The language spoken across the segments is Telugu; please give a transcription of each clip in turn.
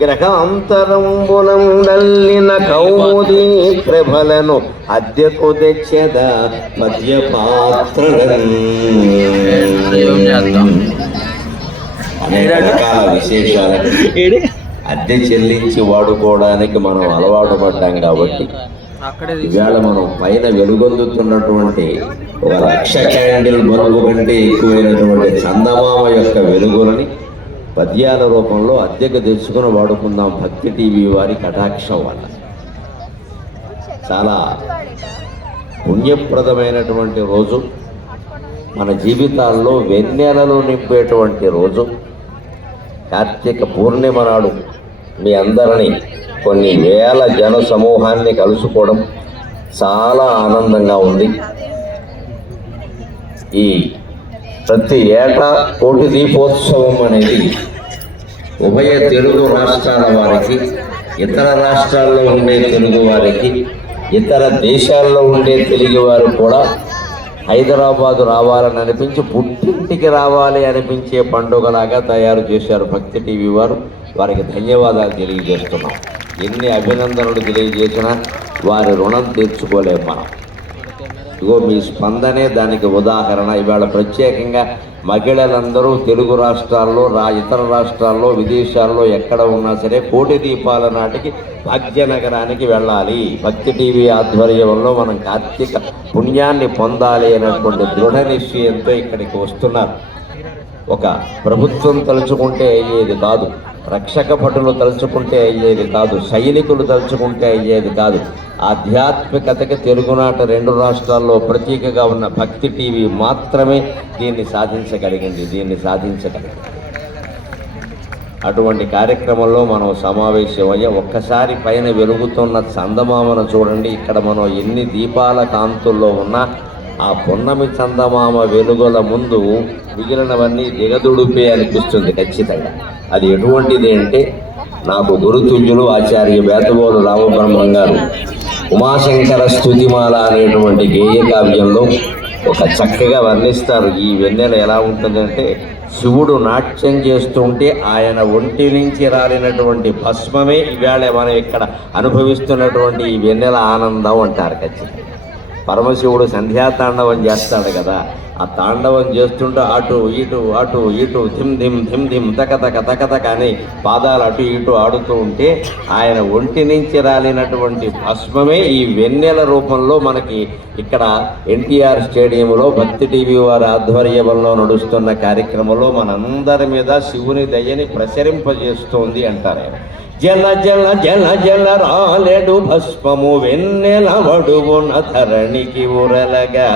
గ్రహాంతరంబులందల్లిన కౌముదీ ప్రభలను అద్దెకు తెచ్చెద మద్యపాత్రలను. అనేక రకాల విశేషాలను అద్దె చెల్లించి వాడుకోవడానికి మనం అలవాటు పడ్డాం కాబట్టి ఈవేళ మనం పైన వెలుగొందుతున్నటువంటి ఒక 1,00,000 క్యాండిల్ బల్బు కంటే ఎక్కువైనటువంటి చందమామ యొక్క వెలుగులని పద్యాల రూపంలో అద్దెకు తెచ్చుకుని వాడుకుందాం. భక్తి టీవీ వారి కటాక్షం వల్ల చాలా పుణ్యప్రదమైనటువంటి రోజు, మన జీవితాల్లో వెన్నెలను నింపేటువంటి రోజు. కార్తీక పూర్ణిమ నాడు మీ అందరినీ కొన్ని వేల జన సమూహాన్ని కలుసుకోవడం చాలా ఆనందంగా ఉంది. ఈ ప్రతి ఏటా కోటి దీపోత్సవం అనేది ఉభయ తెలుగు రాష్ట్రాల వారికి, ఇతర రాష్ట్రాల్లో ఉండే తెలుగు వారికి, ఇతర దేశాల్లో ఉండే తెలుగు వారు కూడా హైదరాబాదు రావాలని అనిపించి పుట్టింటికి రావాలి అనిపించే పండుగలాగా తయారు చేశారు భక్తి టీవీ వారు. వారికి ధన్యవాదాలు తెలియజేస్తున్నాం. ఎన్ని అభినందనలు తెలియజేసినా వారి రుణం తీర్చుకోలేము మనం. ఇగో మీ స్పందనే దానికి ఉదాహరణ. ఇవాళ ప్రత్యేకంగా మహిళలందరూ తెలుగు రాష్ట్రాల్లో, ఇతర రాష్ట్రాల్లో, విదేశాల్లో ఎక్కడ ఉన్నా సరే కోటి దీపాల నాటికి భాగ్యనగరానికి వెళ్ళాలి, భక్తి టీవీ ఆధ్వర్యంలో మనం కార్తీక పుణ్యాన్ని పొందాలి అనేటువంటి దృఢ నిశ్చయంతో ఇక్కడికి వస్తున్నారు. ఒక ప్రభుత్వం తలుచుకుంటే అయ్యేది కాదు, రక్షక భటులు తలుచుకుంటే అయ్యేది కాదు, సైనికులు తలుచుకుంటే అయ్యేది కాదు. ఆధ్యాత్మికతకి తెలుగునాట 2 రాష్ట్రాల్లో ప్రతీకగా ఉన్న భక్తి టీవీ మాత్రమే దీన్ని సాధించగలిగింది. అటువంటి కార్యక్రమంలో మనం సమావేశమయ్యే ఒక్కసారి పైన వెలుగుతున్న చందమామను చూడండి. ఇక్కడ మనం ఎన్ని దీపాల కాంతుల్లో ఉన్నా ఆ పున్నమి చందమామ వెలుగుల ముందు మిగిలినవన్నీ దిగదుడిపే అనిపిస్తుంది ఖచ్చితంగా. అది ఎటువంటిది అంటే, నాకు గురుతుల్యులు ఆచార్య బేతబోలు రామబ్రహ్మం గారు ఉమాశంకర స్తుతిమాల అనేటువంటి గేయ కావ్యంలో ఒక చక్కగా వర్ణిస్తారు. ఈ వెన్నెల ఎలా ఉంటుందంటే, శివుడు నాట్యం చేస్తుంటే ఆయన ఒంటి నుంచి రాలినటువంటి భస్మమే ఈవేళ మనం ఇక్కడ అనుభవిస్తున్నటువంటి ఈ వెన్నెల ఆనందం అంటారు ఖచ్చితంగా. పరమశివుడు సంధ్యాతాండవం చేస్తాడు కదా, ఆ తాండవం చేస్తుంటే అటు ఇటు ధిమ్ ధిమ్ ధిమ్ ధిమ్ తక తక తక తక అని పాదాలు అటు ఇటు ఆడుతూ ఉంటే ఆయన ఒంటి నుంచి రాలినటువంటి భస్మమే ఈ వెన్నెల రూపంలో మనకి ఇక్కడ ఎన్టీఆర్ స్టేడియంలో భక్తి టీవీ వారి ఆధ్వర్యంలో నడుస్తున్న కార్యక్రమంలో మనందరి మీద శివుని దయని ప్రసరింపజేస్తోంది అంటారు ఆయన. జల జల జల జల రాలెడు భస్మము వెన్నెల వడువున ధరణికి ఉరలగా.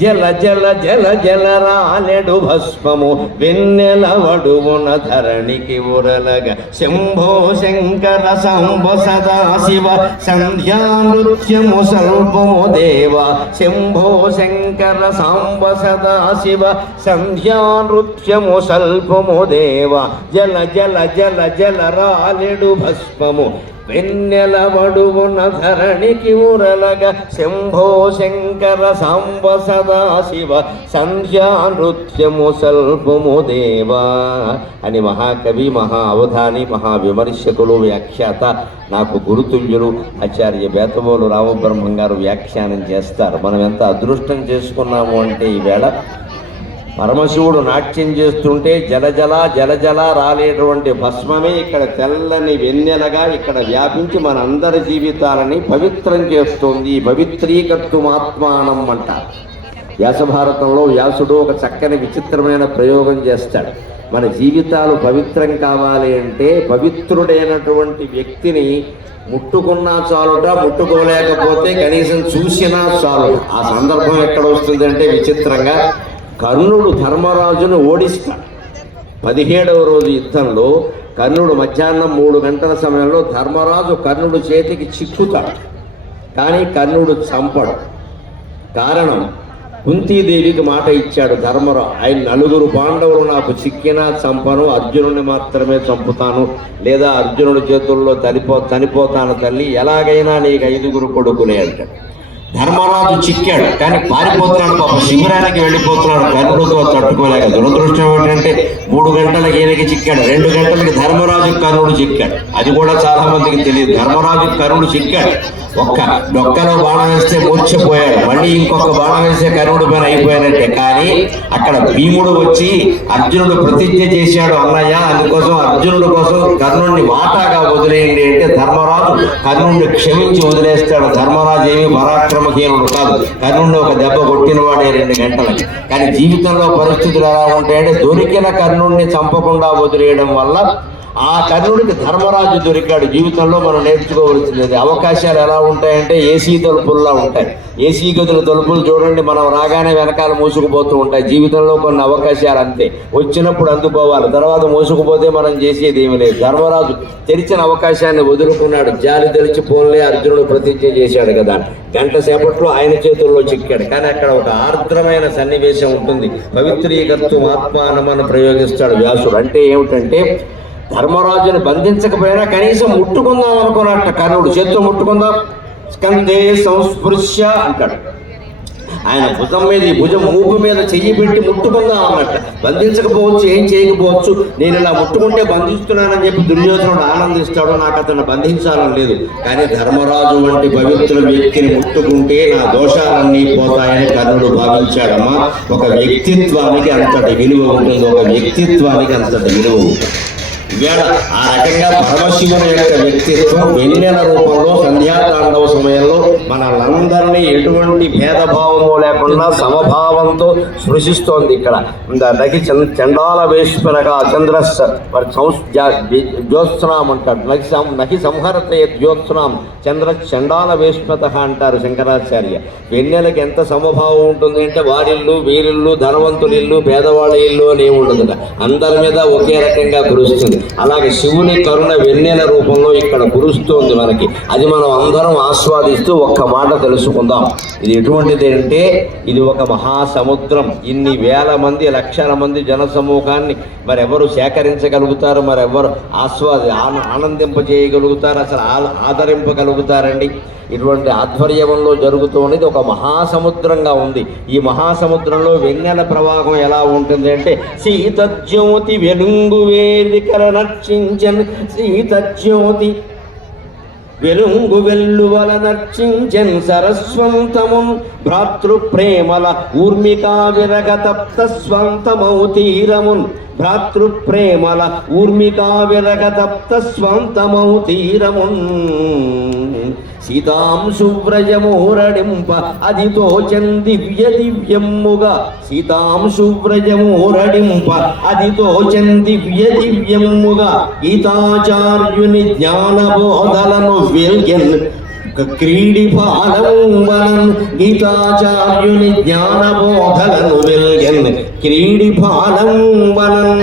జల జల జల జల రాలెడు భస్మము వెన్నెల వడువున ధరణికి ఉరలగా. శంభో శంకర సాంబ సదాశివ సంధ్యా నృత్యము సల్పము దేవ. శంభో శంకర సాంబ సదాశివ సంధ్యా నృత్యము సల్పము దేవ. జల జల జల జల రాలెడు భస్మము వెన్నెల వడువున ధరణికి ఉరలగా. శంభో శంకర సాంబ సదాశివ సంధ్యా నృత్యము సల్పము దేవా అని మహాకవి, మహా అవధాని, మహావిమర్శకులు, వ్యాఖ్యాత నాకు గురుతుల్యులు ఆచార్య బేతబోలు రామబ్రహ్మం గారు వ్యాఖ్యానం చేస్తారు. మనం ఎంత అదృష్టం చేసుకున్నాము అంటే ఈవేళ పరమశివుడు నాట్యం చేస్తుంటే జలజల జలజల రాలేటువంటి భస్మమే ఇక్కడ తెల్లని వెన్నెలగా ఇక్కడ వ్యాపించి మన అందరి జీవితాలని పవిత్రం చేస్తుంది. పవిత్రీకర్తుమాత్మానం అంటారు. వ్యాసభారతంలో వ్యాసుడు ఒక చక్కని విచిత్రమైన ప్రయోగం చేస్తాడు. మన జీవితాలు పవిత్రం కావాలి అంటే పవిత్రుడైనటువంటి వ్యక్తిని ముట్టుకున్నా చాలుట, ముట్టుకోలేకపోతే కనీసం చూసినా చాలు. ఆ సందర్భం ఎక్కడ వస్తుందంటే విచిత్రంగా కర్ణుడు ధర్మరాజును ఓడిస్తాడు. 17వ రోజు యుద్ధంలో కర్ణుడు మధ్యాహ్నం 3 గంటల సమయంలో ధర్మరాజు కర్ణుడు చేతికి చిక్కుతాడు, కానీ కర్ణుడు చంపడు. కారణం, కుంతీదేవికి మాట ఇచ్చాడు ధర్మరాజు, ఆయన 4 పాండవులు నాకు చిక్కినా చంపను, అర్జునుడిని మాత్రమే చంపుతాను, లేదా అర్జునుడి చేతుల్లో చనిపోతాను తల్లి, ఎలాగైనా నీకు 5 కొడుకులే అంటాడు. ధర్మరాజు చిక్కాడు, కానీ పారిపోతున్నాడు, పాప శిబిరానికి వెళ్ళిపోతున్నాడు. కర్ణుడితో తట్టుకోలేక దురదృష్టం ఏంటంటే 3 గంటలకు ఈయనకి చిక్కాడు, 2 గంటలకి ధర్మరాజు కర్ణుడు చిక్కాడు. అది కూడా చాలా మందికి తెలియదు. ధర్మరాజు కర్ణుడు చిక్కాడు. ఒక్క డొక్కలో బాణం వేస్తే మూర్ఛపోయాడు. మళ్ళీ ఇంకొక బాణం వేస్తే కర్ణుడి పైన అయిపోయినట్టే. కానీ అక్కడ భీముడు వచ్చి అర్జునుడు ప్రతిజ్ఞ చేశాడు, అన్నయ్య అందుకోసం అర్జునుడు కోసం కర్ణుడిని వాటాగా వదిలేయండి అంటే ధర్మరాజు కర్ణుడిని క్షమించి వదిలేస్తాడు. ధర్మరాజు ఏమీ పరాక్రమహీనుడు కాదు. కర్ణుడిని ఒక దెబ్బ కొట్టినవాడే 2 గంటలకి. కానీ జీవితంలో పరిస్థితులు ఎలా ఉంటాయంటే దొరికిన కర్ణుడిని చంపకుండా వదిలేయడం వల్ల ఆ కర్ణుడికి ధర్మరాజు దొరికాడు. జీవితంలో మనం నేర్చుకోవలసింది అవకాశాలు ఎలా ఉంటాయంటే ఏసీ తలుపుల్లా ఉంటాయి. ఏసీ గదుల తలుపులు చూడండి, మనం రాగానే వెనకాల మూసుకుపోతూ ఉంటాయి. జీవితంలో కొన్ని అవకాశాలు అంతే, వచ్చినప్పుడు అందుకోవాలి, తర్వాత మూసుకుపోతే మనం చేసేది ఏమీ లేదు. ధర్మరాజు తెరిచిన అవకాశాన్ని వదులుకున్నాడు. జాలి తెలిచి పోన్లే అర్జునుడు ప్రతిజ్ఞ చేశాడు కదా, గంట సేపట్లో ఆయన చేతుల్లో చిక్కాడు. కానీ అక్కడ ఒక ఆర్ద్రమైన సన్నివేశం ఉంటుంది. పవిత్రీకర్తం ఆత్మానమని ప్రయోగిస్తాడు వ్యాసుడు. అంటే ఏమిటంటే ధర్మరాజుని బంధించకపోయినా కనీసం ముట్టుకుందాం అనుకున్నట్ట కర్ణుడు. చేత్తో ముట్టుకుందాం, స్కందే సంస్పృశ్య అంటాడు. ఆయన భుజం మీద ఈ భుజం మూపు మీద చెయ్యి పెట్టి ముట్టుకుందాం అన్నట్ట. బంధించకపోవచ్చు, ఏం చేయకపోవచ్చు, నేను ఇలా ముట్టుకుంటే బంధిస్తున్నానని చెప్పి దుర్యోధనుడు ఆనందిస్తాడు. నాకు అతను బంధించాలని లేదు. కానీ ధర్మరాజు వంటి పవిత్ర వ్యక్తిని ముట్టుకుంటే నా దోషాలన్నీ పోతాయని కర్ణుడు భావించాడమ్మా. ఒక వ్యక్తిత్వానికి అంతటి విలువ ఉంటుంది. ఒక వ్యక్తిత్వానికి అంతటి విలువ ఉంటుంది. ఇవాళ ఆ రకంగా పరమశివుని యొక్క వ్యక్తిత్వం వెన్నెల రూపంలో సంధ్యాతాండవ సమయంలో మనలందరినీ ఎటువంటి భేదభావము లేకుండా సమభావంతో స్పృశిస్తోంది. ఇక్కడ నకి చండాల వేష్పనగా చంద్ర జ్యోత్స్నాం అంటాడు. నకి సంహరతే జ్యోత్స్నాం చంద్ర చండాల వేష్పత అంటారు శంకరాచార్య. వెన్నెలకి ఎంత సమభావం ఉంటుంది అంటే వారిల్లు వీరిల్లు ధనవంతులిల్లు పేదవాళ్ళ ఇల్లు అని ఉండదు, అందరి మీద ఒకే రకంగా కురుస్తుంది. అలాగే శివుని కరుణ వెన్నెల రూపంలో ఇక్కడ కురుస్తోంది మనకి. అది మనం అందరం ఆస్వాదిస్తూ ఒక్క మాట తెలుసుకుందాం. ఇది ఎటువంటిది అంటే ఇది ఒక మహాసముద్రం. ఇన్ని వేల మంది లక్షల మంది జనసమూహాన్ని మరెవరు సేకరించగలుగుతారు, మరెవరు ఆనందింపజేయగలుగుతారు, అసలు ఆదరింపగలుగుతారండి? ఇటువంటి ఆధ్వర్యంలో జరుగుతూ ఉన్నది ఒక మహాసముద్రంగా ఉంది. ఈ మహాసముద్రంలో వెన్నెల ప్రవాహం ఎలా ఉంటుంది అంటే సీతజ్యోతి వెలుంగు వేదికల నర్చించన్ సీతజ్యోతి వెలుంగు వెల్లువల నర్చించన్ సరస్వంతమున్ భ్రాతృప్రేమల ఊర్మికా విరగతప్త స్వంతమౌ తీరమున్ భ్రాతృప్రేమల ఊర్మికా విరగతప్త స్వంతమౌ తీరమున్ సీతాంశువ్రజమోరడింప అదితో చందివ్య దివ్యమ్ముగా సీతాంశువ్రజమోరడింప అదితో చందివ్య దివ్యమ్ముగా గీతాచార్యుని జ్ఞానబోధలను వెల్గెన్ క్రీడిపాలంబనన్ గీతాచార్యుని జ్ఞానబోధలను వెల్గెన్ క్రీడిపాలంబనన్.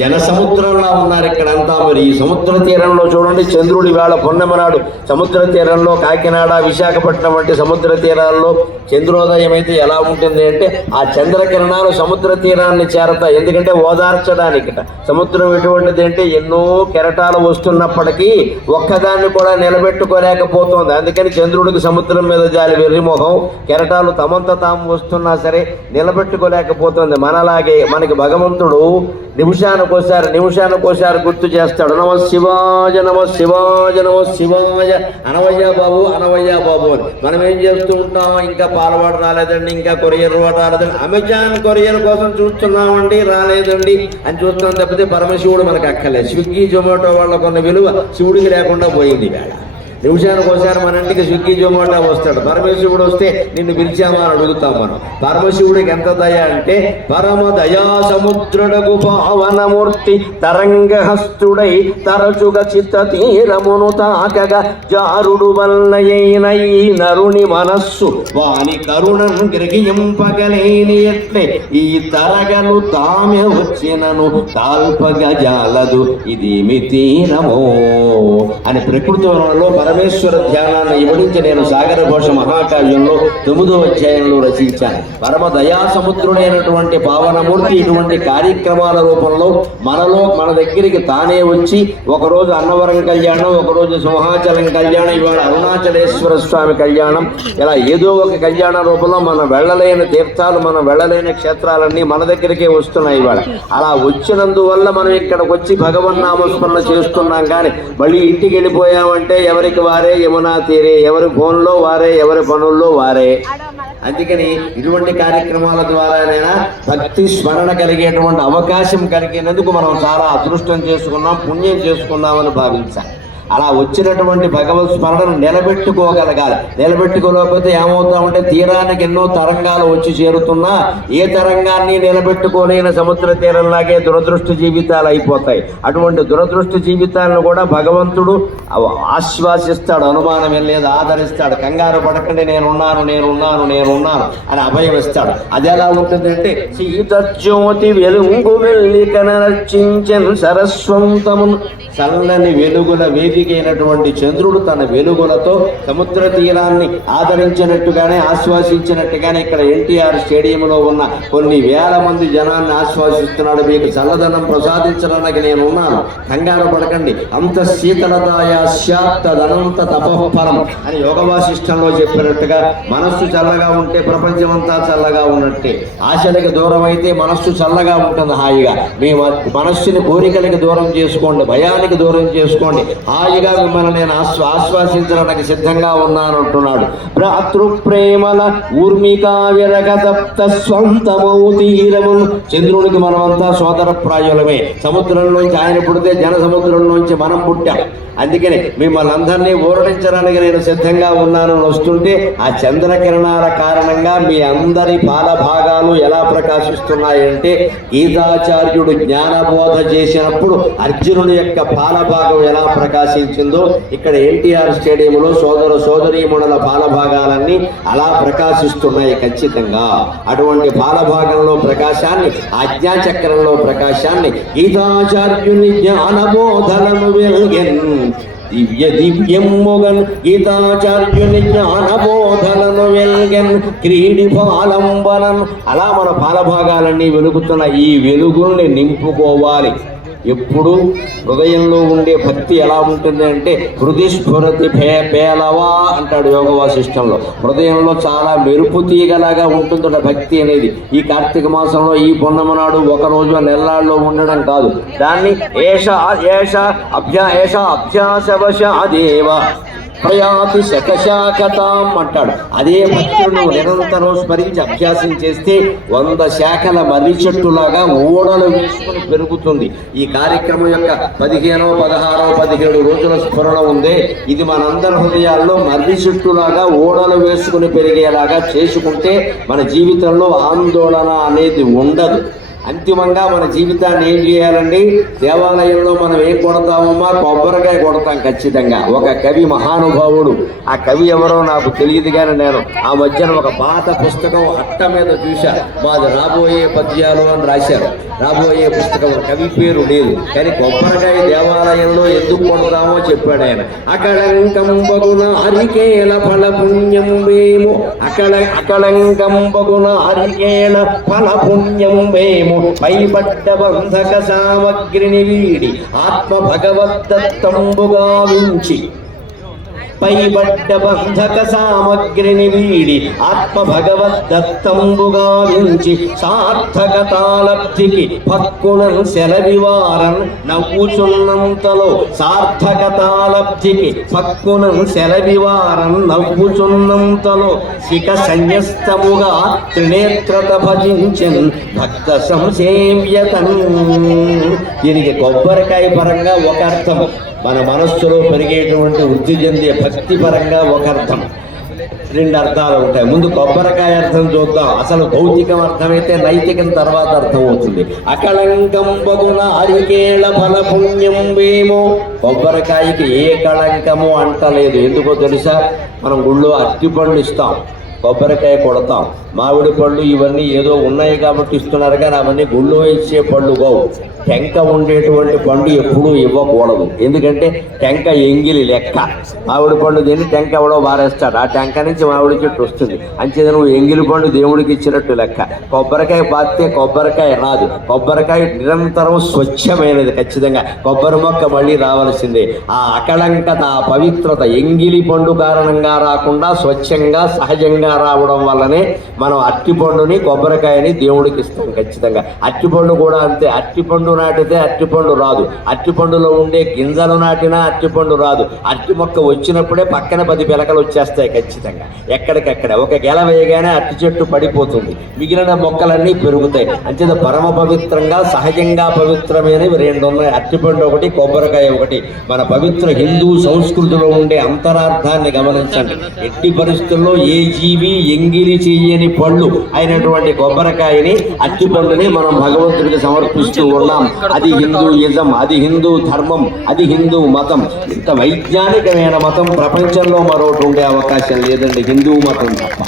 జనసముద్రంలో ఉన్నారు ఇక్కడంతా. మరి ఈ సముద్ర తీరంలో చూడండి, చంద్రుడి వేళ పొన్నమ నాడు సముద్ర తీరంలో కాకినాడ విశాఖపట్నం వంటి సముద్ర తీరాల్లో చంద్రోదయం అయితే ఎలా ఉంటుంది అంటే ఆ చంద్రకిరణాలు సముద్ర తీరాన్ని చేరతాయి. ఎందుకంటే ఓదార్చడానికి సముద్రం ఎటువంటిది అంటే ఎన్నో కెరటాలు వస్తున్నప్పటికీ ఒక్కదాన్ని కూడా నిలబెట్టుకోలేకపోతుంది. అందుకని చంద్రుడికి సముద్రం మీద జాలి వెర్రిమోహం. కెరటాలు తమంత తాము వస్తున్నా సరే నిలబెట్టుకోలేకపోతుంది. మనలాగే మనకి భగవంతుడు నిమిషానికోసారి గుర్తు చేస్తాడు. నమ శివాయ నమ శివాయ నమ శివాయ అనవయ్యా బాబు అనవయ్యా బాబు అని. మనం ఏం చేస్తూ ఉంటాం, ఇంకా పాలవాడు రాలేదండి, ఇంకా కొరియర్ వాడు రాలేదండి, అమెజాన్ కొరియర్ కోసం చూస్తున్నామండి రాలేదండి అని చూస్తున్నాం తప్పితే పరమశివుడు మనకు అక్కర్లేదు. స్విగ్గీ జొమాటో వాళ్ళకున్న విలువ శివుడికి లేకుండా పోయింది. వేళ నిమిషానికోసారి మన ఇంటికి స్విగ్గీ జొమాటో వస్తాడు. పరమశివుడు వస్తే నిన్ను పిలిచామా అని అడుగుతాం మనం. పరమశివుడికి ఎంత దయ అంటే పరమ దయా సముద్రుడకు పావనమూర్తి తరంగహస్తుడై తరచుగా చిత్త తీరమును తాకగా జారుడు వల్లయైన ఈ నరుని మనస్సు వాని కరుణను గ్రహింపగలేని ఎట్లే ఈ తరగలు తామె వచ్చినను తాల్పగ జాలదు ఇదేమి తీరమో అని ప్రకృతి వనంలో పరమేశ్వర ధ్యానాన్ని వివరించి నేను సాగర ఘోష మహాకావ్యంలో 9వ అధ్యాయంలో రచించాను. పరమ దయా సముద్రుడైనటువంటి పావనమూర్తి ఇటువంటి కార్యక్రమాల రూపంలో మన దగ్గరికి తానే వచ్చి ఒకరోజు అన్నవరం కళ్యాణం, ఒకరోజు సింహాచలం కళ్యాణం, ఇవాళ అరుణాచలేశ్వర స్వామి కళ్యాణం, ఇలా ఏదో ఒక కళ్యాణ రూపంలో మనం వెళ్ళలేని తీర్థాలు, మనం వెళ్ళలేని క్షేత్రాలన్నీ మన దగ్గరికే వస్తున్నాయి. ఇవాళ అలా వచ్చినందువల్ల మనం ఇక్కడికి వచ్చి భగవన్నామస్మరణ చేస్తున్నాం. కానీ మళ్ళీ ఇంటికి వెళ్ళిపోయామంటే ఎవరికి వారే యమునా తీరే, ఎవరి ఫోన్లో వారే, ఎవరి పనుల్లో వారే. అందుకని ఇటువంటి కార్యక్రమాల ద్వారానైనా భక్తి స్మరణ కలిగేటువంటి అవకాశం కలిగినందుకు మనం చాలా అదృష్టం చేసుకున్నాం, పుణ్యం చేసుకున్నామని భావించాలి. అలా వచ్చినటువంటి భగవత్ స్మరణను నిలబెట్టుకోగలగాలి. నిలబెట్టుకోలేకపోతే ఏమవుతామంటే తీరానికి ఎన్నో తరంగాలు వచ్చి చేరుతున్నా ఏ తరంగాన్ని నిలబెట్టుకోలేని సముద్ర తీరంలాగే దురదృష్ట జీవితాలు అయిపోతాయి. అటువంటి దురదృష్ట జీవితాలను కూడా భగవంతుడు ఆశ్వాసిస్తాడు, అనుమానం లేదు, ఆదరిస్తాడు. కంగారు పడకండి, నేనున్నాను అని అభయం ఇస్తాడు. అది ఎలా ఉంటుందంటే సీతజ్యోతి వెలుగు వెళ్ళి కనరచించన్ సరస్వంతమును చల్లని వెలుగుల వేదికైనటువంటి చంద్రుడు తన వెలుగులతో సముద్ర తీరాన్ని ఆదరించినట్టుగానే ఆశ్వాసించినట్టుగానే ఇక్కడ ఎన్టీఆర్ స్టేడియంలో ఉన్న కొన్ని వేల మంది జనాన్ని ఆశ్వాసిస్తున్నాడు. మీకు చల్లదనం ప్రసాదించడానికి నేను ఉన్నాను, కంగారు పడకండి. అంత శీతలతాయా శాప్తదనంత తపఃఫలం అని యోగ వాసిష్టంలో చెప్పినట్టుగా మనస్సు చల్లగా ఉంటే ప్రపంచమంతా చల్లగా ఉన్నట్టే. ఆశలకు దూరం అయితే మనస్సు చల్లగా ఉంటుంది హాయిగా. మీ మనస్సుని కోరికలకి దూరం చేసుకోండి, భయానికి దూరం చేసుకోండి. హాయిగా మిమ్మల్ని నేను ఆశ్వాసించడానికి సిద్ధంగా ఉన్నాను అంటున్నాడు. భ్రాతృప్రేమల ఊర్మికా విరగతప్త స్వంతమౌ తీరములు. చంద్రునికి మనమంతా సోదర ప్రాయులమే. సముద్రంలోంచి ఆయన పుడితే జన సముద్రంలోంచి మనం పుట్టాం. అందుకని మిమ్మల్ని అందరినీ ఊరడించడానికి నేను సిద్ధంగా ఉన్నాను వస్తుంటే ఆ చంద్రకిరణాల కారణంగా మీ అందరి పాల భాగాలు ఎలా ప్రకాశిస్తున్నాయంటే గీతాచార్యుడు జ్ఞానబోధ చేసినప్పుడు అర్జునుడి యొక్క పాల భాగం ఎలా ప్రకాశించిందో ఇక్కడ ఎన్టీఆర్ స్టేడియంలో సోదరీమణుల పాల భాగాలన్నీ అలా ప్రకాశిస్తున్నాయి ఖచ్చితంగా. అటువంటి పాల భాగంలో ప్రకాశాన్ని, ఆజ్ఞాచక్రంలో ప్రకాశాన్ని గీతాచార్యుని జ్ఞానబోధలను వెల్గెన్ దివ్యముగన్ గీతాచార్యుని జ్ఞానబోధలను వెల్గెన్ క్రీడి పాలంబనన్. అలా మన పాలభాగాలన్నీ వెలుగుతున్న ఈ వెలుగుల్ని నింపుకోవాలి. ఎప్పుడు హృదయంలో ఉండే భక్తి ఎలా ఉంటుంది అంటే హృదయస్ఫురతి పేలవా అంటాడు యోగ వాసిష్టంలో. హృదయంలో చాలా మెరుపు తీగలాగా ఉంటుంది భక్తి అనేది. ఈ కార్తీక మాసంలో ఈ పున్నమ నాడు ఒకరోజు నెల్లాళ్ళలో ఉండడం కాదు, దాన్ని అభ్యాసవశాదేవ ప్రయాతి శతశాఖతాం అంటాడు. అదే భక్తుడు నిరంతరం స్మరించి అభ్యాసం చేస్తే 100 శాఖల మర్రి చెట్టులాగా ఓడలు వేసుకుని పెరుగుతుంది. ఈ కార్యక్రమం యొక్క 15, 16, 17 రోజుల స్ఫురణ ఉంది. ఇది మనందరి హృదయాల్లో మర్రి చెట్టులాగా ఓడలు వేసుకుని పెరిగేలాగా చేసుకుంటే మన జీవితంలో ఆందోళన అనేది ఉండదు. అంతిమంగా మన జీవితాన్ని ఏం చేయాలండి? దేవాలయంలో మనం ఏం కొడతామమ్మా? కొబ్బరికాయ కొడతాం ఖచ్చితంగా. ఒక కవి మహానుభావుడు, ఆ కవి ఎవరో నాకు తెలియదు కానీ నేను ఆ మధ్యన ఒక పాత పుస్తకం అట్ట మీద చూశా. మాది రాబోయే పద్యాలు అని రాశారు. రాబోయే పుస్తకం, కవి పేరు లేదు కానీ కొబ్బరికాయ దేవాలయంలో ఎందుకు కొడతామో చెప్పాడు ఆయన. అకళంకంబగున హరికేల ఫల పుణ్యం వేము, అకళంకంబగున హరికేల ఫల పుణ్యం వేము, పైపడ్డ బంధక సామగ్రిని వీడి ఆత్మ భగవద్దత్తంబుగా వించి, పైబడ్డ బంధక సామగ్రిని వీడి ఆత్మ భగవద్దత్తంబుగా వించి, సార్థకతాలబ్ధికి పక్కునం సెలవివారన్ నవ్వుచున్నంతలో, సార్థకతాలబ్ధికి పక్కునం సెలవివారన్ నవ్వుచున్నంతలో, శిఖ సన్యస్తముగా త్రినేత్రత భజించన్ భక్త సంసేవ్యతన్. దీనికి కొబ్బరికాయ పరంగా ఒక అర్థం, మన మనస్సులో పెరిగేటువంటి వృద్ధి చెందే భక్తి పరంగా ఒక అర్థం. 2 అర్థాలు ఉంటాయి. ముందు కొబ్బరికాయ అర్థం చూద్దాం. అసలు భౌతికం అర్థమైతే నైతికం తర్వాత అర్థం అవుతుంది. అకళంకం బగున హరికేళ ఫల పుణ్యం వేమో. కొబ్బరికాయకి ఏ కళంకము అంటలేదు. ఎందుకో తెలుసా? మనం గుళ్ళో అరటిపళ్ళు ఇస్తాం. కొబ్బరికాయ కొడతాం. మామిడి పళ్ళు ఇవన్నీ ఏదో ఉన్నాయి కాబట్టి ఇస్తున్నారు, కానీ అవన్నీ గుళ్ళు ఇచ్చే పళ్ళు గోవు. టెంక ఉండేటువంటి పండు ఎప్పుడూ ఇవ్వకూడదు. ఎందుకంటే టెంక ఎంగిలి లెక్క. మామిడి పండు తిని టెంక ఎవడో బారేస్తాడు, ఆ టెంక నుంచి మామిడి చెట్టు వస్తుంది. అంచేది నువ్వు ఎంగిలి పండు దేవుడికి ఇచ్చినట్టు లెక్క. కొబ్బరికాయ పాతితే కొబ్బరికాయ రాదు. కొబ్బరికాయ నిరంతరం స్వచ్ఛమైనది. ఖచ్చితంగా కొబ్బరి మొక్క మళ్ళీ రావాల్సిందే. ఆ అకళంకత, ఆ పవిత్రత ఎంగిలి పండు కారణంగా రాకుండా స్వచ్ఛంగా సహజంగా రావడం వల్లనే మనం అరటిపండుని కొబ్బరికాయని దేవుడికి ఇస్తాం. ఖచ్చితంగా అరటిపండు కూడా అంతే. అరటిపండు నాటితే అరటిపండు రాదు. అరటిపండులో ఉండే గింజలు నాటినా అరటిపండు రాదు. అరటి మొక్క వచ్చినప్పుడే పక్కన 10 పిలకలు వచ్చేస్తాయి. ఖచ్చితంగా ఎక్కడికక్కడ ఒక గెల వేయగానే అరటి చెట్టు పడిపోతుంది, మిగిలిన మొక్కలన్నీ పెరుగుతాయి. అంచేత పరమ పవిత్రంగా సహజంగా పవిత్రమైనవి 2 ఉన్నాయి. అరటిపండు ఒకటి, కొబ్బరికాయ ఒకటి. మన పవిత్ర హిందూ సంస్కృతిలో ఉండే అంతరార్థాన్ని గమనించండి. ఎట్టి పరిస్థితుల్లో ఏ జీవి ఎంగిలి చెయ్యని పళ్ళు అయినటువంటి కొబ్బరికాయని, అరటిపండుని మనం భగవంతుడికి సమర్పిస్తూ ఉన్నాం. అది హిందూయిజం, అది హిందూ ధర్మం, అది హిందూ మతం. ఇంత వైజ్ఞానికమైన మతం ప్రపంచంలో మరొకటి ఉండే అవకాశం లేదండి, హిందూ మతం తప్ప.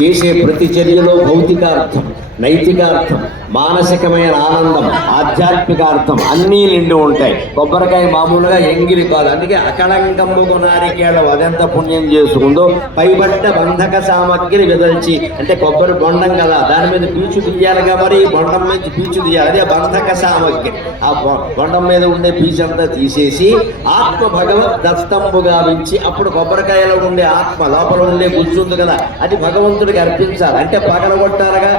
చేసే ప్రతి చర్యలో భౌతికార్థం, నైతికార్థం, మానసికమైన ఆనందం, ఆధ్యాత్మికార్థం అన్నీ నిండి ఉంటాయి. కొబ్బరికాయ మామూలుగా ఎంగిలి కాదు. అందుకే అకళంకమ్ముకు నారికేళం అదెంత పుణ్యం చేసుకుందో. పైబట్ట బంధక సామగ్రి విదల్చి, అంటే కొబ్బరి బొండం కదా, దాని మీద పీచు తీయాలిగా, మరి బొండం మీద పీచు తీయాలి. అదే బంధక సామగ్రి. ఆ బొండం మీద ఉండే పీచంతా తీసేసి ఆత్మ భగవద్ దత్తంబుగా వించి, అప్పుడు కొబ్బరికాయలో ఉండే ఆత్మ, లోపల ఉండే గుజ్జుంది కదా, అది భగవంతుడికి అర్పించాలి. అంటే పగలగొట్టాలిగా.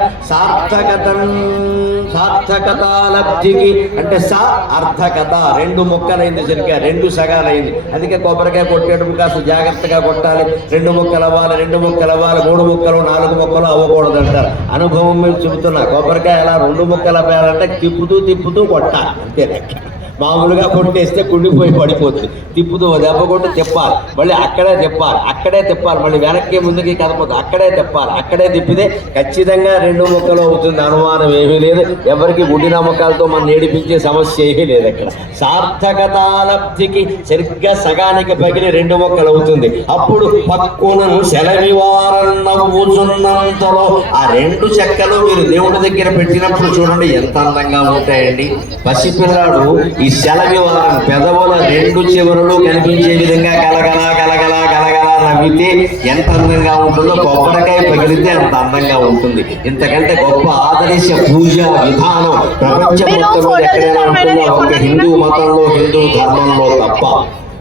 సార్థకతాలబ్ధికి అంటే సా అర్థకత 2 ముక్కలైంది, సరిగ్గా 2 సగాలైంది. అందుకే కొబ్బరికాయ కొట్టేటప్పుడు కాస్త జాగ్రత్తగా కొట్టాలి. 2 ముక్కలు అవ్వాలి, 2 ముక్కలు అవ్వాలి, 3 ముక్కలు 4 ముక్కలు అవ్వకూడదు అంటారు. అనుభవం మీద చెబుతున్నా. కొబ్బరికాయ అలా 2 ముక్కలు అవ్వాలంటే తిప్పుతూ కొట్టాలి, అంతే లెక్క. మామూలుగా కొట్టేస్తే కుండిపోయి పడిపోతుంది. తిప్పుతూ దెబ్బ కొట్టు తిప్పాలి, మళ్ళీ అక్కడే తిప్పాలి, మళ్ళీ వెనక్కి ముందుకి కదపదు, అక్కడే తిప్పాలి. అక్కడే తిప్పితే ఖచ్చితంగా 2 ముక్కలు అవుతుంది. అనుమానం ఏమీ లేదు. ఎవరికి గుడి నమ్మకాలతో మనం ఏడిపించే సమస్య ఏమీ లేదు అక్కడ. సార్థకతాలబ్ధికి సరిగ్గా సగానికి పగిలి 2 ముక్కలు అవుతుంది. అప్పుడు పక్కునను సెలవివారం నవ్వుచున్నంతలో ఆ 2 చెక్కలు మీరు దేవుడి దగ్గర పెట్టినప్పుడు చూడండి ఎంత అందంగా ఉంటాయండి. పసిపిల్లాడు ఈ సెలవివారం పెదవుల 2 చివరలు కనిపించే విధంగా గలగలా గలగలా గలగలా నవ్వితే ఎంత అందంగా ఉంటుందో, కొబ్బరికాయ పగిలితే అంత అందంగా ఉంటుంది. ఇంతకంటే గొప్ప ఆదర్శ పూజా విధానం ప్రపంచం మొత్తంలో ఎక్కడైనా ఉంటుందో ఒక హిందూ మతంలో, హిందూ ధర్మంలో తప్ప.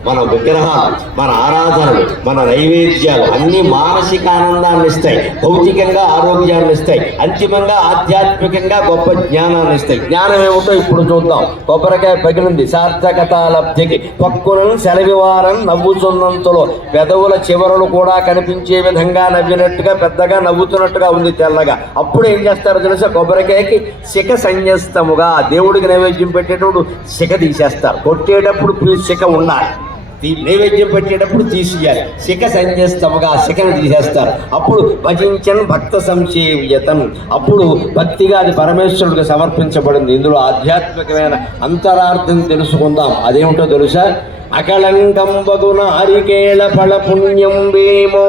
మన విగ్రహాలు, మన ఆరాధనలు, మన నైవేద్యాలు అన్నీ మానసిక ఆనందాన్ని ఇస్తాయి, భౌతికంగా ఆరోగ్యాన్ని ఇస్తాయి, అంతిమంగా ఆధ్యాత్మికంగా గొప్ప జ్ఞానాన్ని ఇస్తాయి. జ్ఞానం ఏమిటో ఇప్పుడు చూద్దాం. కొబ్బరికాయ పగిలింది సార్థకతాలబ్ధికి. పక్కులను సెలవివారం నవ్వుచున్నంతలో పెదవుల చివరలు కూడా కనిపించే విధంగా నవ్వినట్టుగా, పెద్దగా నవ్వుతున్నట్టుగా ఉంది తెల్లగా. అప్పుడు ఏం చేస్తారో తెలుసా? కొబ్బరికాయకి శిఖ సంయస్తముగా దేవుడికి నైవేద్యం పెట్టేటప్పుడు శిఖ తీసేస్తారు. కొట్టేటప్పుడు శిఖ ఉండాలి, నైవేద్యం పెట్టేటప్పుడు తీసేయాలి. శిఖ సంయస్తముగా శిఖను తీసేస్తారు. అప్పుడు భజించన్ భక్త సంసేవ్యతం, అప్పుడు భక్తిగా అది పరమేశ్వరుడికి సమర్పించబడింది. ఇందులో ఆధ్యాత్మికమైన అంతరార్థం తెలుసుకుందాం. అదేమిటో తెలుసా? అకళంకంబగు నారికేళ ఫల పుణ్యం వేమో.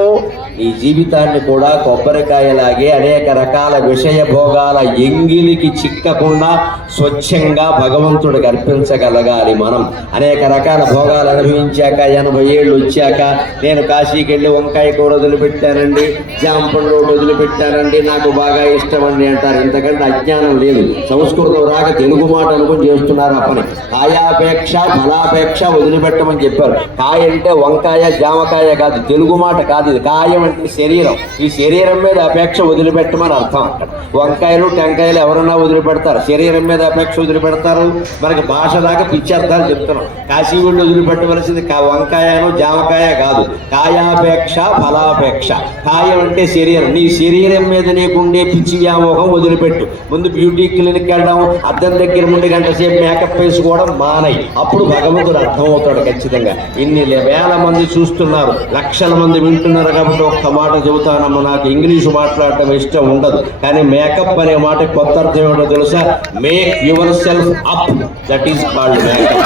ఈ జీవితాన్ని కూడా కొబ్బరికాయలాగే అనేక రకాల విషయ భోగాల ఎంగిలికి చిక్కకుండా స్వచ్ఛంగా భగవంతుడికి అర్పించగలగాలి. మనం అనేక రకాల భోగాలు అనుభవించాక, 80 ఏళ్ళు వచ్చాక, నేను కాశీకి వెళ్ళి వంకాయ కూర వదిలిపెట్టానండి, జాంపండు వదిలిపెట్టానండి, నాకు బాగా ఇష్టమండి అంటారు. ఇంతకంటే అజ్ఞానం లేదు. సంస్కృతం రాక తెలుగు మాట అనుకుని చేస్తున్నారు ఆ పని. కాయాపేక్ష ఫలాపేక్ష వదిలిపెట్టమని చెప్పారు. కాయ అంటే వంకాయ జామకాయ కాదు, తెలుగు మాట కాదు ఇది. కాయం అంటే శరీరం. ఈ శరీరం మీద అపేక్ష వదిలిపెట్టమని అర్థం. అక్కడ వంకాయలు టెంకాయలు ఎవరన్నా వదిలిపెడతారు, శరీరం మీద అపేక్ష వదిలిపెడతారు. మనకి భాష దాకా పిచ్చి అర్థాలు చెప్తున్నాం. కాశీ వీళ్ళు వదిలిపెట్టవలసింది వంకాయను జామకాయ కాదు, కాయాపేక్ష ఫలాపేక్ష. కాయం అంటే శరీరం. నీ శరీరం మీద నీకుండే పిచ్చి వ్యామోహం వదిలిపెట్టు. ముందు బ్యూటీ క్లినిక్ వెళ్ళడం, అద్దం దగ్గర ముందు గంట సేపు మేకప్ వేసుకోవడం మానై. అప్పుడు భగవంతుడు అర్థమవుతాడు ఖచ్చితంగా. ఇన్ని వేల మంది చూస్తున్నారు, లక్షల మంది వింటున్నారు కాబట్టి ఒక్క మాట చెబుతానమ్మా. నాకు ఇంగ్లీషు మాట్లాడటం ఇష్టం ఉండదు, కానీ మేకప్ అనే మాట కొత్త అర్థం ఏమిటో తెలుసా? Make your self up, that is called makeup.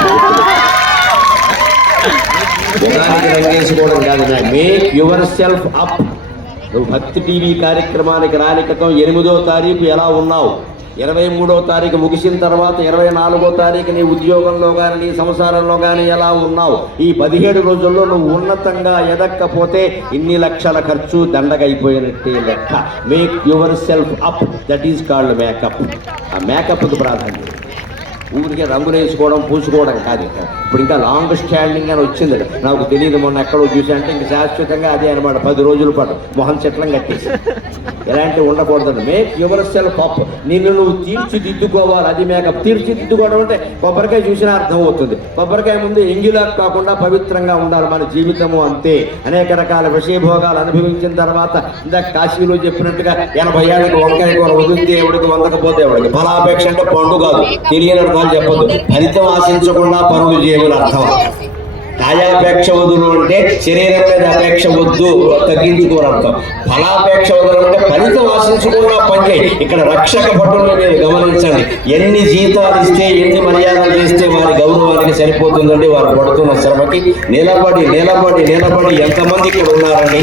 ముఖానికి రంగేసుకోవడం కాదు. Make your self up. నువ్వు భక్తి టీవీ కార్యక్రమానికి రాని క్రితం 8వ తారీఖు ఎలా ఉన్నావు, 23వ తారీఖు ముగిసిన తర్వాత 24వ తారీఖు నీ ఉద్యోగంలో కానీ నీ సంసారంలో కానీ ఎలా ఉన్నావు, ఈ 17 రోజుల్లో నువ్వు ఉన్నతంగా ఎదక్కపోతే ఇన్ని లక్షల ఖర్చు దండగైపోయినట్టే లెక్క. Make your self up, that is called makeup. ఆ మేకప్కి ప్రాధాన్యత. ఊరికే రంగులు వేసుకోవడం పూసుకోవడం కాదు. ఇప్పుడు ఇంకా లాంగ్ స్టాండింగ్ అని వచ్చింది, నాకు తెలియదు, మొన్న ఎక్కడో చూసి. అంటే ఇంక శాశ్వతంగా అదే అనమాట, 10 రోజుల పాటు మొహం చెట్లం కట్టేసి. ఎలాంటివి ఉండకూడదు. Make your self up. నిన్ను నువ్వు తీర్చిదిద్దుకోవాలి, అది మేకప్. తీర్చిదిద్దుకోవడం అంటే కొబ్బరికాయ చూసినా అర్థం అవుతుంది. కొబ్బరికాయ ముందు ఎంగిలా కాకుండా పవిత్రంగా ఉండాలి మన జీవితము. అంతే. అనేక రకాల విషయభోగాలు అనుభవించిన తర్వాత ఇందాక కాశీలో చెప్పినట్టుగా 80 ఏళ్ళకి వంకాయ కూర వదిలితే ఎవడికి వందకపోతే ఎవడికి. ఫలాపేక్ష అంటే పండు కాదు, తెలియని అర్థాలు చెప్పొద్దు. ఫలితం ఆశించకుండా పనులు చేయమని అర్థం. కాయాపేక్ష వదులు అంటే శరీరం మీద అపేక్ష వద్దు, తగ్గించుకోరర్థం. ఫలాపేక్ష వదులు అంటే ఫలితం ఆశించకుండా పనిచేయి. ఇక్కడ రక్షక భటులను మీరు గమనించండి. ఎన్ని జీతాలు ఇస్తే, ఎన్ని మర్యాదలు చేస్తే వారి గౌరవానికి సరిపోతుందండి. వారు పడుతున్న శ్రమకి నిలబడి నిలబడి నిలబడి ఎంతమంది ఇక్కడ ఉన్నారండి.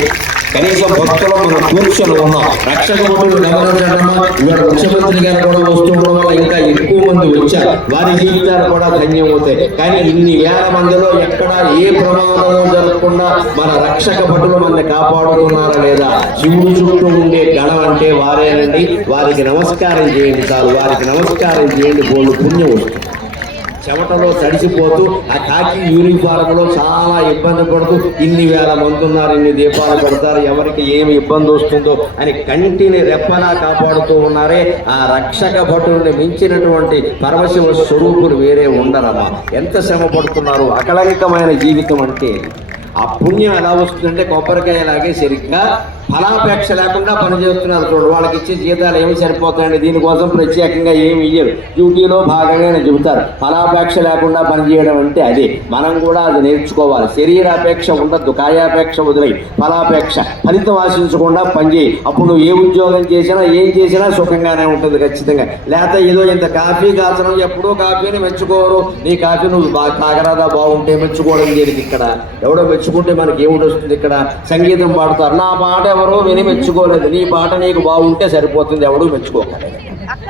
కనీసం భక్తులు మనం కూర్చొని ఉన్నాం. రక్షక భటులు గమనించడమా, ఇవాళ ముఖ్యమంత్రి గారు కూడా వస్తుండడం వల్ల ఇంకా ఎక్కువ మంది వచ్చారు. వారి జీవితాలు కూడా ధన్యమవుతాయి. కానీ ఇన్ని వేల మందిలో ఎక్కడ ఏ ప్రమాదము జరగకుండా మన రక్షక భటులు మనల్ని కాపాడుతున్నారా లేదా? శివుడు చుట్టూ ఉండే గణం అంటే వారేనండి. వారికి నమస్కారం చేయండి చాలు. వారికి నమస్కారం చేయండి, బోళ్ళు పుణ్యం వస్తుంది. చెమటలో తడిసిపోతూ ఆ కాకి యూనిఫారంలో చాలా ఇబ్బంది పడుతూ ఇన్ని వేల మంది ఉన్నారు, ఇన్ని దీపాలు పెడతారు, ఎవరికి ఏమి ఇబ్బంది వస్తుందో అని కంటిని రెప్పలా కాపాడుతూ ఉన్నారే. ఆ రక్షక భటుల్ని మించినటువంటి పరమశివ స్వరూపులు వేరే ఉండరమ్మా. ఎంత శ్రమ పడుతున్నారు. అకళంకమైన జీవితం అంటే ఆ పుణ్యం ఎలా వస్తుందంటే కొబ్బరికాయలాగే సరిగ్గా ఫలాపేక్ష లేకుండా పనిచేస్తున్నారు చూడండి. వాళ్ళకి ఇచ్చే జీతాలు ఏమి సరిపోతాయండి, దీనికోసం ప్రత్యేకంగా ఏమి ఇయ్యరు. డ్యూటీలో భాగంగానే చెబుతారు. ఫలాపేక్ష లేకుండా పనిచేయడం అంటే అదే. మనం కూడా అది నేర్చుకోవాలి. శరీరాపేక్ష ఉండద్దు, కాయాపేక్ష వదిలై ఫలాపేక్ష, ఫలితం ఆశించకుండా పనిచేయి. అప్పుడు నువ్వు ఏ ఉద్యోగం చేసినా ఏం చేసినా సుఖంగానే ఉంటుంది ఖచ్చితంగా. లేకపోతే ఏదో ఇంత కాఫీ కాచడం, ఎప్పుడూ కాఫీని మెచ్చుకోరు. నీ కాఫీ నువ్వు తాగరాదా బాగుంటే మెచ్చుకోవడం జరిగింది. ఇక్కడ ఎవడో మెచ్చుకుంటే మనకి ఏమిటి వస్తుంది? ఇక్కడ సంగీతం పాడుతారు, నా పాట ఎవరో విని మెచ్చుకోలేదు. నీ పాట నీకు బాగుంటే సరిపోతుంది, ఎవడూ మెచ్చుకోకలేదు.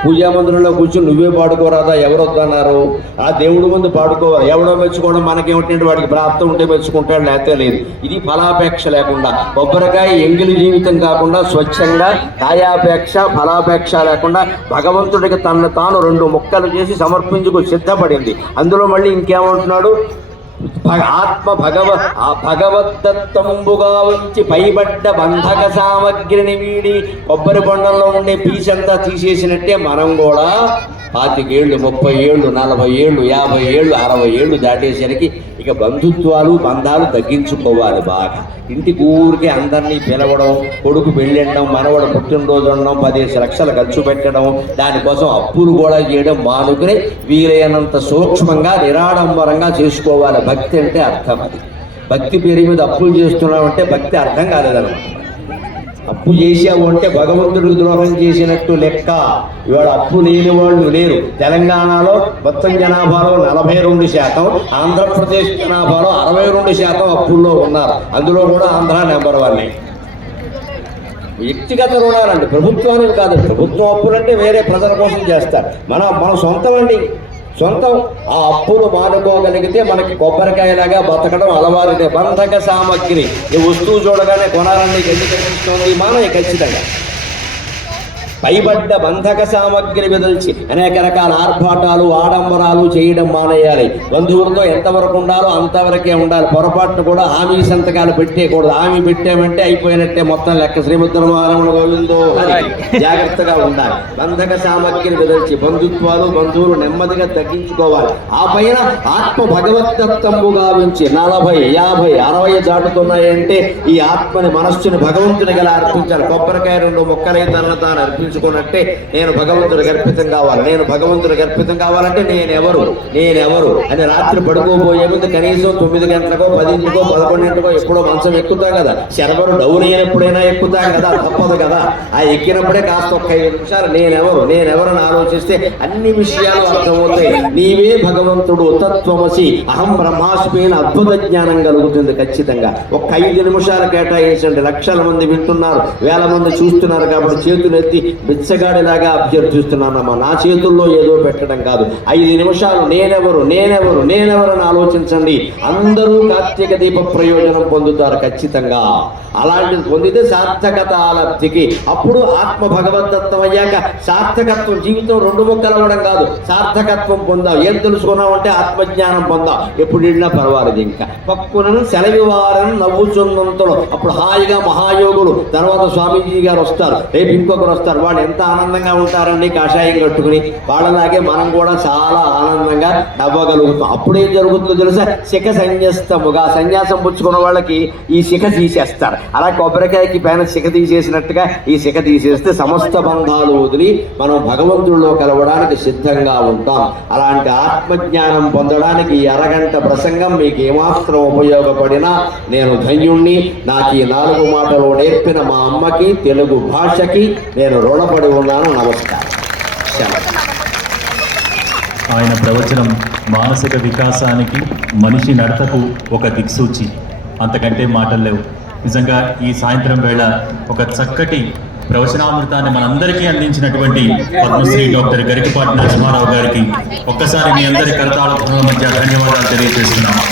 పూజా మందిరంలో కూర్చొని నువ్వే పాడుకోరాదా? ఎవరు వద్దన్నారు? ఆ దేవుడి ముందు పాడుకోవాలి. ఎవడో మెచ్చుకోవడం మనకేమిటంటే వాడికి ప్రాప్తం ఉంటే మెచ్చుకుంటాడు, లేకపోతే లేదు. ఇది ఫలాపేక్ష లేకుండా కొబ్బరికాయ ఎంగిలి జీవితం కాకుండా స్వచ్ఛంగా కాయాపేక్ష ఫలాపేక్ష లేకుండా భగవంతుడికి తనను తాను 2 ముక్కలు చేసి సమర్పించుకు సిద్ధపడింది. అందులో మళ్ళీ ఇంకేమంటున్నాడు? ఆత్మ భగవద్దత్తంబుగా ఉంచి పైబడ్డ బంధక సామగ్రిని వీడి. కొబ్బరి బొండంలో ఉండే పీసంతా తీసేసినట్టే మనం కూడా 25 ఏళ్ళు 30 ఏళ్ళు 40 ఏళ్ళు 50 ఏళ్ళు 60 ఏళ్ళు దాటేసరికి ఇక బంధుత్వాలు బంధాలు తగ్గించుకోవాలి బాగా. ఇంటికి ఊరికే అందరినీ పిలవడం, కొడుకు పెళ్ళిండడం, మనవడు పుట్టినరోజు ఉండడం, 10 లక్షలు ఖర్చు పెట్టడం, దానికోసం అప్పులు కూడా చేయడం మానుకుని వీలైనంత సూక్ష్మంగా నిరాడంబరంగా చేసుకోవాలి. భక్తి అంటే అర్థం అది. భక్తి పేరు మీద అప్పులు చేస్తున్నామంటే భక్తి అర్థం కాలేదన్నమాట. అప్పు చేసావు అంటే భగవంతుడికి ద్రోహం చేసినట్టు లెక్క. ఇవాళ అప్పు లేని వాళ్ళు లేరు. తెలంగాణలో మొత్తం జనాభాలో 42%, ఆంధ్రప్రదేశ్ జనాభాలో 62% అప్పుల్లో ఉన్నారు. అందులో కూడా ఆంధ్ర నెంబర్ 1. వ్యక్తిగత రుణాలండి, ప్రభుత్వానికి కాదు. ప్రభుత్వం అప్పులంటే వేరే ప్రజల కోసం చేస్తారు. మన సొంతం అండి, సొంతం. ఆ అప్పులు మానుకోగలిగితే మనకి కొబ్బరికాయలాగా బతకడం అలవారిదే. బంధక సామగ్రి, ఈ వస్తువు చూడగానే కొనాలని ఎందుకు అనిపిస్తుంది? మానయ్య ఖచ్చితంగా. పైబడ్డ బంధక సామగ్రి విదల్చి అనేక రకాల ఆర్భాటాలు ఆడంబరాలు చేయడం మానేయాలి. బంధువులతో ఎంతవరకు ఉండాలో అంతవరకే ఉండాలి. పొరపాటును కూడా హామీ సంతకాలు పెట్టేయకూడదు. హామీ పెట్టామంటే అయిపోయినట్టే మొత్తం లెక్క. శ్రీముద్రమారమణ గోవిందో అని జాగ్రత్తగా ఉండాలి. బంధక సామగ్రి విదల్చి బంధుత్వాలు బంధువులు నెమ్మదిగా తగ్గించుకోవాలి. ఆ పైన ఆత్మ భగవద్దత్తంబుగా ఉంచి 40, 50, 60 దాటుతున్నాయంటే ఈ ఆత్మని మనస్సుని భగవంతుని గల అర్పించాలి. కొబ్బరికాయ 2 ముక్కలై తనను తాను అర్పించాలి. అనిపించుకున్నట్టే నేను భగవంతుడికి అర్పితం కావాలి, నేను భగవంతుడికి అర్పితం కావాలంటే నేనెవరు అని రాత్రి పడుకోబోయే ముందు కనీసం 9 గంటలకో 10కో 11కో ఎప్పుడో మంచం ఎక్కుతాం కదా, శర్వరు డౌన్ అయినప్పుడైనా ఎక్కుతాం కదా, తప్పదు కదా. ఆ ఎక్కినప్పుడే కాస్త ఒక 5 నిమిషాలు నేనెవరు అని ఆలోచిస్తే అన్ని విషయాలు అర్థమవుతాయి. నీవే భగవంతుడు, తత్వమసి, అహం బ్రహ్మాస్మి అని అద్భుత జ్ఞానం కలుగుతుంది ఖచ్చితంగా. ఒక 5 నిమిషాలు కేటాయించండి. లక్షల మంది వింటున్నారు, వేల మంది చూస్తున్నారు కాబట్టి చేతులు ఎత్తి బిచ్చగాడిలాగా అభ్యర్థిస్తున్నానమ్మా. నా చేతుల్లో ఏదో పెట్టడం కాదు. 5 నిమిషాలు నేనెవరు అని ఆలోచించండి. అందరూ కార్తీక దీప ప్రయోజనం పొందుతారు ఖచ్చితంగా. అలాంటిది పొందితే సార్థకత ఆలబ్ధికి. అప్పుడు ఆత్మ భగవద్దత్తం అయ్యాక సార్థకత్వం, జీవితం 2 ముక్కలు అవ్వడం కాదు, సార్థకత్వం పొందాం. ఏం తెలుసుకున్నాం అంటే ఆత్మజ్ఞానం పొందాం. ఎప్పుడు వెళ్ళినా పర్వాలేదు. ఇంకా పక్కునను సెలవివారని నవ్వుచున్నంతలో అప్పుడు హాయిగా మహాయోగులు, తర్వాత స్వామీజీ గారు వస్తారు, రేపు ఇంకొకరు వస్తారు. వాళ్ళు ఎంత ఆనందంగా ఉంటారండి కాషాయం కట్టుకుని. వాళ్ళలాగే మనం కూడా చాలా ఆనందంగా నవ్వగలుగుతాం. అప్పుడు ఏం జరుగుతుందో తెలుసా? శిఖ సన్యస్తముగా, సన్యాసం పుచ్చుకున్న వాళ్ళకి ఈ శిఖ తీసేస్తారు. అలా కొబ్బరికాయకి పైన శిఖ తీసేసినట్టుగా ఈ శిఖ తీసేస్తే సమస్త బంధాలు వదిలి మనం భగవంతుడిలో కలవడానికి సిద్ధంగా ఉంటాం. అలాంటి ఆత్మజ్ఞానం పొందడానికి ఈ అరగంట ప్రసంగం మీకు ఏమాత్రం ఉపయోగపడినా నేను ధన్యుణ్ణి. నాకు ఈ 4 మాటలు నేర్పిన మా అమ్మకి, తెలుగు భాషకి నేను రుణపడి ఉన్నాను. నమస్కారం. ఆయన ప్రవచనం మానసిక వికాసానికి, మనిషి నడతకు ఒక దిక్సూచి. అంతకంటే మాటలు లేవు. నిజంగా ఈ సాయంత్రం వేళ ఒక చక్కటి ప్రవచనామృతాన్ని మనందరికీ అందించినటువంటి పద్మశ్రీ డాక్టర్ గరికపాటి నరసింహారావు గారికి ఒక్కసారి మీ అందరి కరతాళ మధ్య ధన్యవాదాలు తెలియజేస్తున్నాను.